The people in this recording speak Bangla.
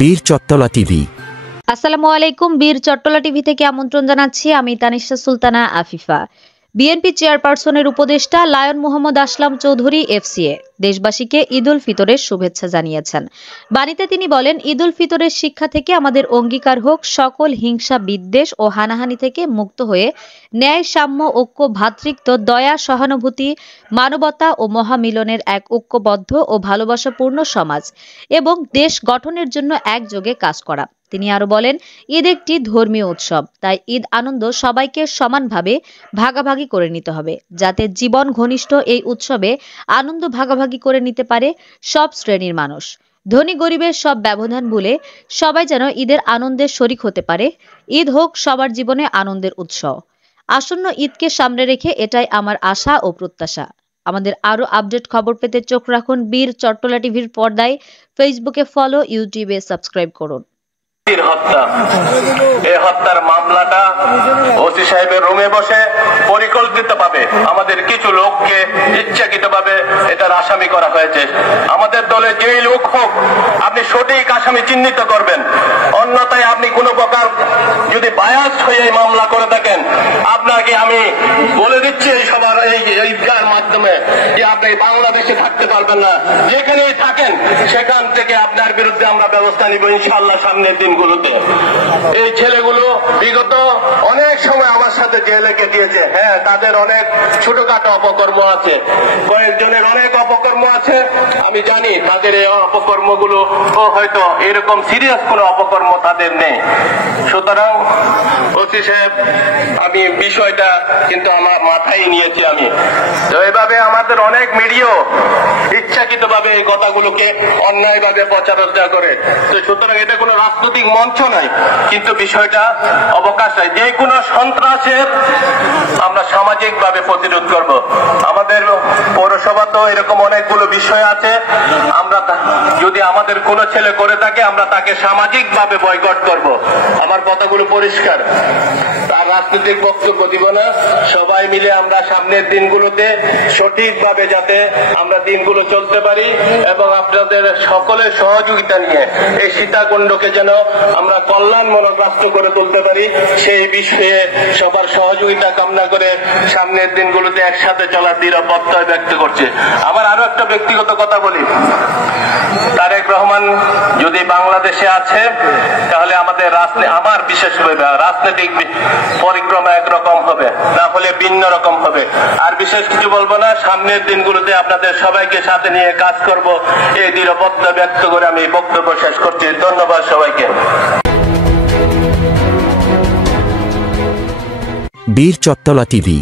বীর চট্টলা টিভি। আসসালামু আলাইকুম। বীর চট্টলা টিভি থেকে আমন্ত্রণ জানাচ্ছি আমি তানিশা সুলতানা আফিফা। বিএনপি চেয়ারপারসনের উপদেষ্টা লায়ন মোহাম্মদ আসলাম চৌধুরী এফসিএ দেশবাসীকে ঈদ উল ফিতরের শুভেচ্ছা জানিয়েছেন। বাণীতে তিনি বলেন, ঈদ উল ফিতরের শিক্ষা থেকে আমাদের অঙ্গীকার হোক সকল হিংসা বিদ্বেষ ও হানাহানি থেকে মুক্ত হয়ে ন্যায় সাম্য ঐক্য ভ্রাতৃত্ব দয়া সহানুভূতি মানবতা ও মহামিলনের এক ঐক্যবদ্ধ ও ভালোবাসাপূর্ণ সমাজ এবং দেশ গঠনের জন্য একযোগে কাজ করা। তিনি আরো বলেন, ঈদ একটি ধর্মীয় উৎসব, তাই ঈদ আনন্দ সবাইকে সমানভাবে ভাগাভাগি করে নিতে হবে, যাতে জীবন ঘনিষ্ঠ এই উৎসবে আনন্দ ভাগাভাগি করে নিতে পারে সব শ্রেণীর মানুষ। ধনী গরিবের সব ব্যবধান ভুলে সবাই যেন ঈদের আনন্দের শরিক হতে পারে। ঈদ হোক সবার জীবনে আনন্দের উৎস। আসন্ন ঈদকে সামনে রেখে এটাই আমার আশা ও প্রত্যাশা। আমাদের আরো আপডেট খবর পেতে চোখ রাখুন বীর চট্টলা টিভির পর্দায়। ফেসবুকে ফলো, ইউটিউবে সাবস্ক্রাইব করুন। এই হত্যার মামলাটা ওসি সাহেবের রুমে বসে পরিকল্পিতভাবে আমাদের কিছু লোককে ইচ্ছাকৃতভাবে এটার আসামি করা হয়েছে। আমাদের দলে যেই লোক হোক, আপনি সঠিক আসামি চিহ্নিত করবেন, অন্যথায় আপনি কোনো প্রকার যদি বায়াস হয়ে এই মামলা করে থাকেন, আপনাকে আমি বলে দিচ্ছি এই সবার এই মাধ্যমে যে আপনি বাংলাদেশে থাকতে পারবেন না। যেখানেই থাকেন সেখান থেকে আপনার বিরুদ্ধে আমরা ব্যবস্থা নিব ইনশাআল্লাহ সামনের দিন। এই ছেলেগুলো বিগত অনেক সময় আমার সাথে জেলে কেটেছে। হ্যাঁ, তাদের অনেক ছোটখাটো অপকর্ম আছে, কয়েকজনের অনেক অপকর্ম আছে, আমি জানি তাদের এই অপকর্মগুলো হয়তো এরকম সিরিয়াস কোনো অপকর্ম তাদের নেই। সুতরাং ওসি সাহেব, আমি বিষয়টা কিন্তু আমার মাথায় নিয়েছি আমি। তো এভাবে আমাদের অনেক মিডিয়া ইচ্ছাকৃতভাবে এই কথাগুলোকে অন্যায়ভাবে প্রচারণা করে। তো সুতরাং এটা কোনো রাজনৈতিক মঞ্চ নাই, কিন্তু বিষয়টা অবকাশ নাই। যে কোনো সন্ত্রাসের আমরা সামাজিক ভাবে প্রতিরোধ করব। আমাদের পৌরসভা তো এরকম অনেকগুলো বিষয় আছে, আমরা যদি আমাদের কোনো ছেলে করে থাকে আমরা তাকে সামাজিক ভাবে বয়কট করব। আমার কথাগুলো পরিষ্কার, তার রাজনৈতিক বক্তব্য দিব না। সবাই মিলে আমরা সামনের দিনগুলোতে সঠিকভাবে যাতে আমরা দিনগুলো চলতে পারি এবং আপনাদের সকলের সহযোগিতা নিয়ে এই সীতাকুণ্ডকে যেন আমরা কল্যাণমূলক রাষ্ট্র করে তুলতে পারি, সেই বিষয়ে সবার সহযোগিতা কামনা করে সামনের দিনগুলোতে একসাথে চলার দৃঢ় প্রত্যয় ব্যক্ত করছে। আমার আরো একটা ব্যক্তিগত কথা বলি, তারেক রহমান যদি বাংলাদেশে আছে তাহলে আমাদের আমার বিশেষভাবে রাজনৈতিক পরিক্রমা একরকম হবে, না হলে ভিন্ন রকম হবে। আর বিশেষ কিছু বলবো না, সামনের দিনগুলোতে আপনাদের সবাইকে সাথে নিয়ে কাজ করব, এই দৃঢ় প্রত্যয় ব্যক্ত করে আমি বক্তব্য শেষ করছি। ধন্যবাদ সবাইকে। বীর চট্টলা টিভি।